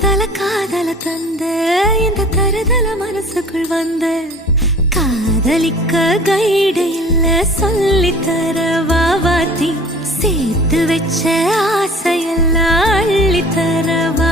தொடுதல காதல தந்த இந்த தருதல மனசுக்குள் வந்த காதலிக்க கைடு இல்ல சொல்லி தர வாவாத்தி சேர்த்து வச்ச ஆசையெல்லாம் அள்ளி தரவா